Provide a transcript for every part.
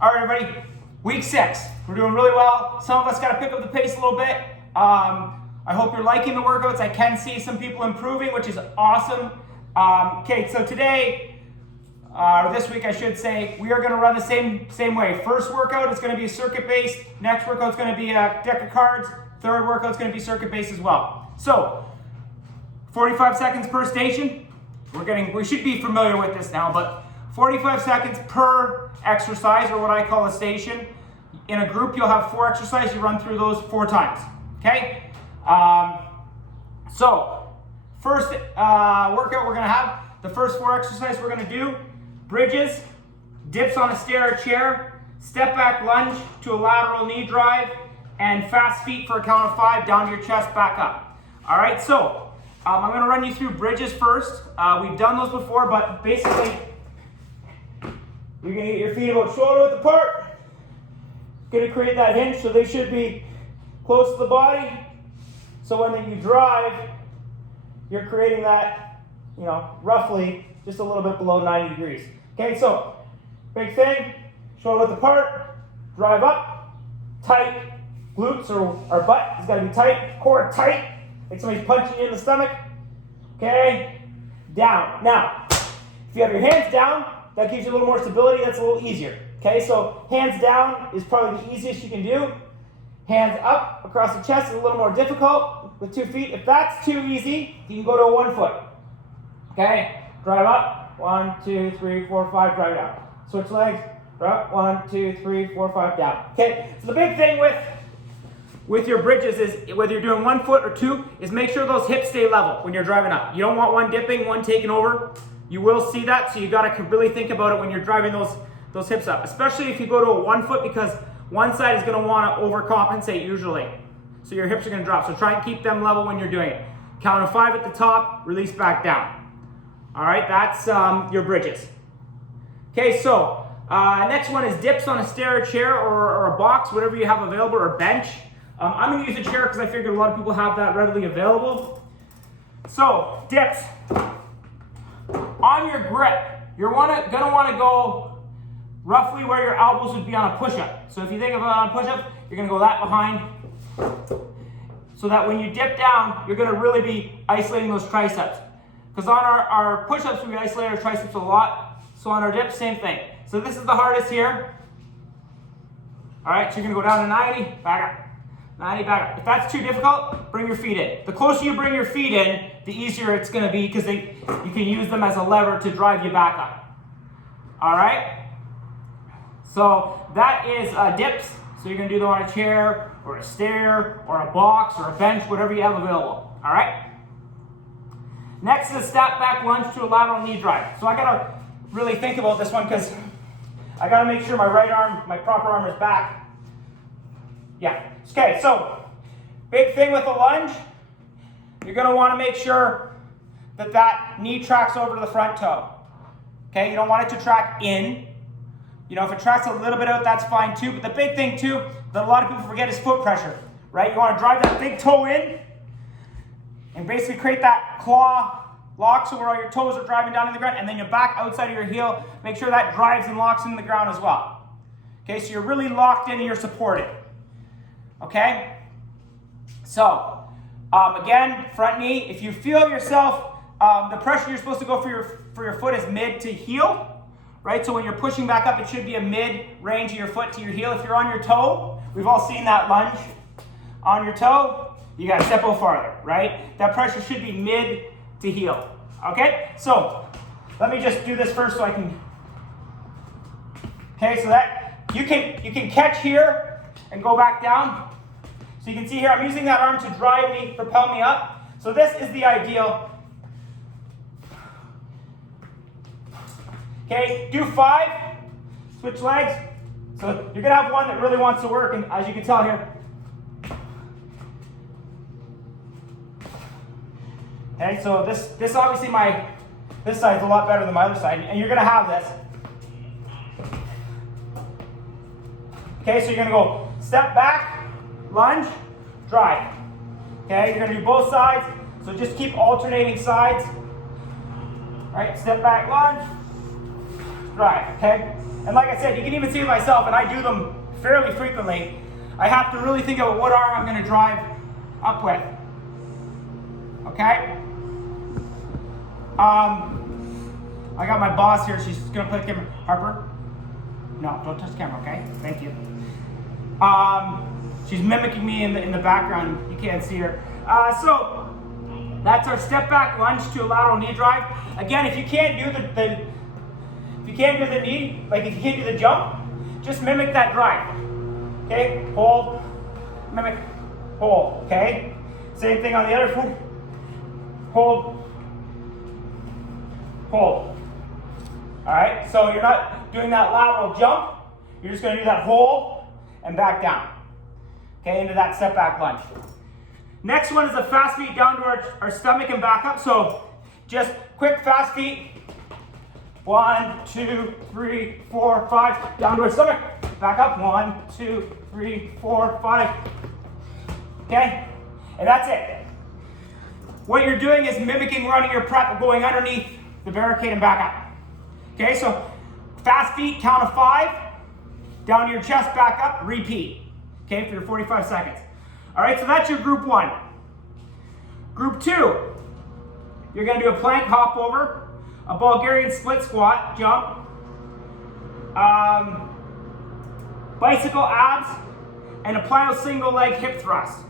All right, everybody, week 6. We're doing really well. Some of us got to pick up the pace a little bit. I hope you're liking the workouts. I can see some people improving, which is awesome. Okay, so today, or this week I should say, we are going to run the same way. First workout is going to be circuit-based. Next workout is going to be a deck of cards. Third workout is going to be circuit-based as well. So, 45 seconds per station. We should be familiar with this now, but 45 seconds per exercise, or what I call a station. In a group, you'll have 4 exercises. You run through those 4 times. Okay? So, first workout we're going to have, the first 4 exercises we're going to do, bridges, dips on a stair or chair, step back lunge to a lateral knee drive, and fast feet for a count of 5 down to your chest, back up. All right, so I'm going to run you through bridges first. We've done those before, but basically, you're going to get your feet about shoulder width apart. Going to create that hinge, so they should be close to the body. So when you drive, you're creating that, roughly just a little bit below 90 degrees. Okay, so big thing, shoulder width apart, drive up, tight, glutes or butt has got to be tight, core tight, like somebody's punching you in the stomach. Okay, down. Now, if you have your hands down, that gives you a little more stability, that's a little easier. Okay, so hands down is probably the easiest you can do. Hands up across the chest is a little more difficult with 2 feet. If that's too easy, you can go to a 1 foot. Okay, drive up, 1, 2, 3, 4, 5, drive down. Switch legs, up, 1, 2, 3, 4, 5, down. Okay, so the big thing with your bridges is, whether you're doing 1 foot or 2, is make sure those hips stay level when you're driving up. You don't want one dipping, one taking over. You will see that, so you got to really think about it when you're driving those hips up, especially if you go to a 1 foot, because one side is going to want to overcompensate usually. So your hips are going to drop. So try and keep them level when you're doing it. Count of 5 at the top, release back down. All right, that's your bridges. Okay, so next one is dips on a stair, chair, or a box, whatever you have available, or bench. I'm going to use a chair because I figured a lot of people have that readily available. So, dips. On your grip, you're going to want to go roughly where your elbows would be on a push-up. So if you think of it on a push-up, you're going to go that behind, so that when you dip down, you're going to really be isolating those triceps. Because on our push-ups, we isolate our triceps a lot. So on our dips, same thing. So this is the hardest here. All right, so you're going to go down to 90, back up. 90, back up. If that's too difficult, bring your feet in. The closer you bring your feet in, the easier it's going to be, because you can use them as a lever to drive you back up. All right? So that is dips. So you're going to do them on a chair, or a stair, or a box, or a bench, whatever you have available. All right? Next is step back lunge to a lateral knee drive. So I got to really think about this one, because I got to make sure my right arm, my proper arm is back. Yeah. Okay, so big thing with a lunge, you're going to want to make sure that knee tracks over to the front toe. Okay, you don't want it to track in. If it tracks a little bit out, that's fine too. But the big thing too that a lot of people forget is foot pressure, right? You want to drive that big toe in and basically create that claw lock, so where all your toes are driving down in the ground, and then your back outside of your heel, make sure that drives and locks in the ground as well. Okay, so you're really locked in and you're supported. Okay? So, again, front knee, if you feel yourself, the pressure you're supposed to go for your foot is mid to heel. Right, so when you're pushing back up, it should be a mid-range of your foot to your heel. If you're on your toe, we've all seen that lunge. On your toe, you got to step a little farther, right? That pressure should be mid to heel. Okay, so let me just do this first so I can. Okay, so that you can catch here and go back down. So you can see here, I'm using that arm to drive me, propel me up. So this is the ideal. Okay, do 5, switch legs. So you're going to have one that really wants to work, and as you can tell here. Okay, so this obviously this side's a lot better than my other side, and you're going to have this. Okay, so you're going to go step back, lunge, drive. Okay, you're going to do both sides, so just keep alternating sides. All right, step back lunge. drive, okay? And like I said, you can even see it myself, and I do them fairly frequently. I have to really think about what arm I'm gonna drive up with, okay? I got my boss here, she's gonna play the camera. Harper? No, don't touch the camera, okay? Thank you. She's mimicking me in the background, you can't see her. So, that's our step back lunge to a lateral knee drive. Again, if you can't do the knee, like if you can't do the jump, just mimic that drive. Okay, hold, mimic, hold, okay? Same thing on the other foot. Hold, hold. All right, so you're not doing that lateral jump, you're just gonna do that hold and back down. Okay, into that step back lunge. Next one is a fast feet down to our stomach and back up. So just quick fast feet. 1, 2, 3, 4, 5. Down to our stomach. Back up. 1, 2, 3, 4, 5. Okay? And that's it. What you're doing is mimicking running your prep, going underneath the barricade and back up. Okay, so fast feet, count of 5. Down to your chest, back up, repeat. Okay, for your 45 seconds. All right, so that's your group 1. Group 2, you're gonna do a plank hop over, a Bulgarian split squat, jump, bicycle abs, and a plyo single leg hip thrust.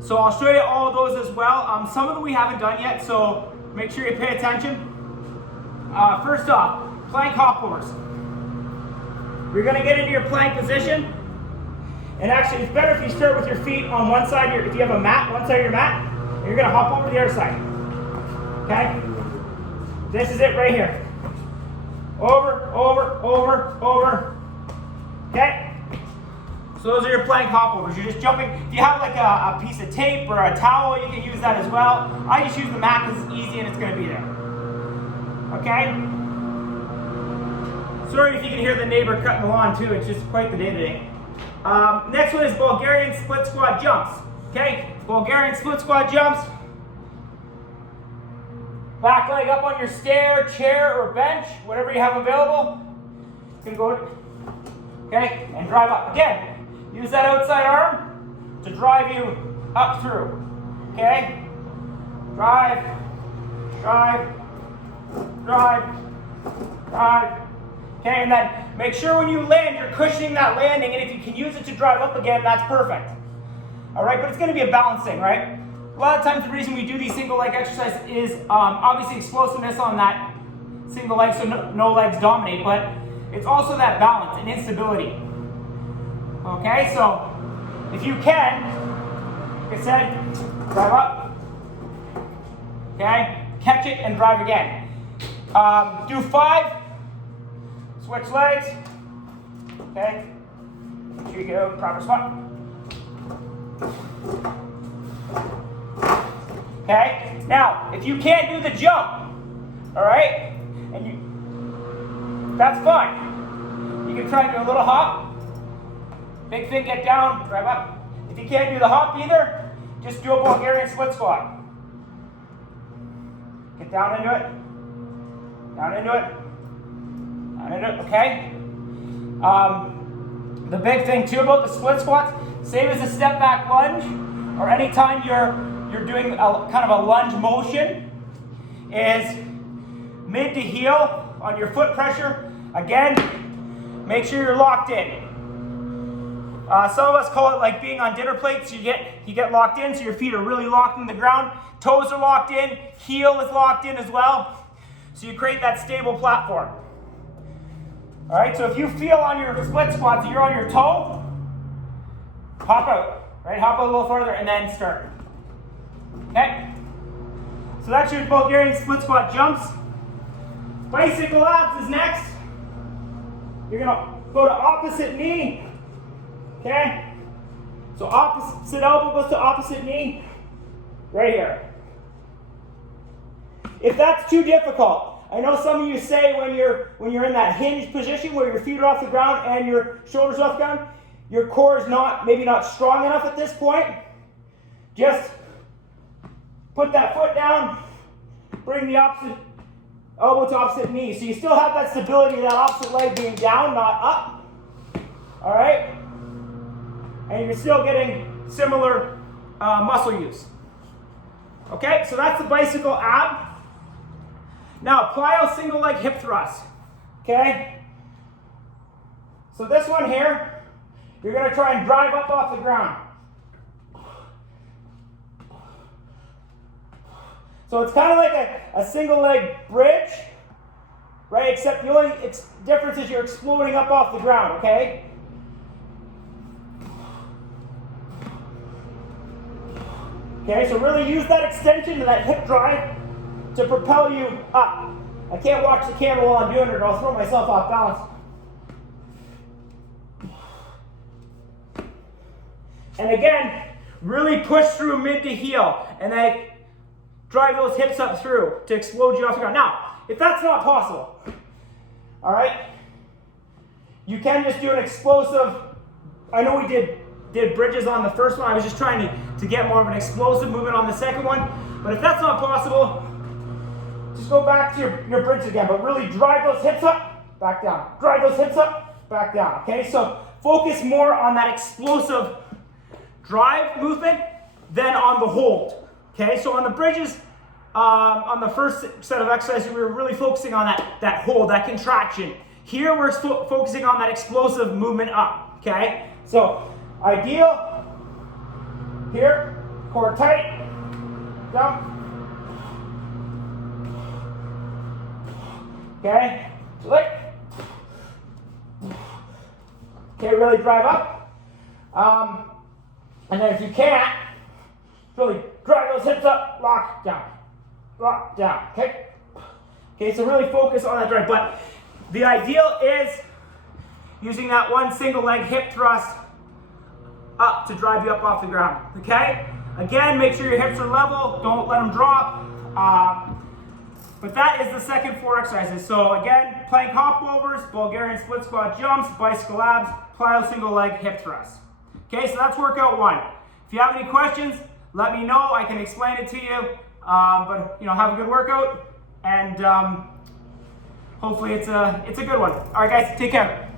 So I'll show you all of those as well. Some of them we haven't done yet, so make sure you pay attention. First off, plank hopovers. You're gonna get into your plank position. And actually, it's better if you start with your feet on one side, if you have a mat, one side of your mat, and you're gonna hop over to the other side. Okay? This is it right here. Over, over, over, over. Okay? So those are your plank hopovers. You're just jumping. If you have like a piece of tape or a towel, you can use that as well. I just use the mat because it's easy and it's gonna be there. Okay? Sorry if you can hear the neighbor cutting the lawn too, it's just quite the day today. Next one is Bulgarian split squat jumps. Okay, Bulgarian split squat jumps. Back leg up on your stair, chair, or bench, whatever you have available. You can go, okay, and drive up. Again, use that outside arm to drive you up through. Okay, drive, drive, drive, drive. Okay, and then make sure when you land, you're cushioning that landing, and if you can use it to drive up again, that's perfect. All right, but it's gonna be a balancing, right? A lot of times the reason we do these single leg exercises is obviously explosiveness on that single leg, so no legs dominate, but it's also that balance and instability. Okay, so if you can, like I said, drive up, okay, catch it and drive again. Do 5. Switch legs. Okay. Make sure you get out in proper spot. Okay. Now, if you can't do the jump, all right, that's fine. You can try and do a little hop. Big thing, get down, drive up. If you can't do the hop either, just do a Bulgarian split squat. Get down into it. Down into it. Okay? The big thing too about the split squats, same as a step back lunge, or anytime you're doing kind of a lunge motion, is mid to heel on your foot pressure. Again, make sure you're locked in. Some of us call it like being on dinner plates. You get locked in, so your feet are really locked in the ground. Toes are locked in, heel is locked in as well. So you create that stable platform. All right, so if you feel on your split squats that you're on your toe, hop out, right? Hop out a little further and then start. Okay? So that's your Bulgarian split squat jumps. Bicycle abs is next. You're gonna go to opposite knee. Okay? So opposite elbow goes to opposite knee. Right here. If that's too difficult, I know some of you say when you're in that hinge position where your feet are off the ground and your shoulders off the ground, your core is maybe not strong enough at this point. Just put that foot down, bring the opposite elbow to opposite knee. So you still have that stability of that opposite leg being down, not up. All right? And you're still getting similar muscle use. Okay, so that's the bicycle ab. Now, plyo single leg hip thrust. Okay? So this one here, you're going to try and drive up off the ground. So it's kind of like a single leg bridge, right? Except the only difference is you're exploding up off the ground, okay? Okay, so really use that extension of that hip drive to propel you up. I can't watch the camera while I'm doing it or I'll throw myself off balance. And again, really push through mid to heel and then drive those hips up through to explode you off the ground. Now, if that's not possible, all right, you can just do an explosive. I know we did bridges on the first one. I was just trying to get more of an explosive movement on the second one. But if that's not possible, just go back to your bridge again, but really drive those hips up, back down. Drive those hips up, back down, okay? So focus more on that explosive drive movement than on the hold, okay? So on the bridges, on the first set of exercises, we were really focusing on that hold, that contraction. Here we're focusing on that explosive movement up, okay? So ideal, here, core tight, down. Okay, okay, really drive up. And then if you can't, really drive those hips up, lock down, okay? Okay, so really focus on that drive. But the ideal is using that one single leg hip thrust up to drive you up off the ground, okay? Again, make sure your hips are level, don't let them drop. But that is the second 4 exercises. So again, plank hop overs, Bulgarian split squat jumps, bicycle abs, plyo single leg hip thrust. Okay, so that's workout 1. If you have any questions, let me know. I can explain it to you. But have a good workout, and hopefully it's a good one. All right, guys, take care.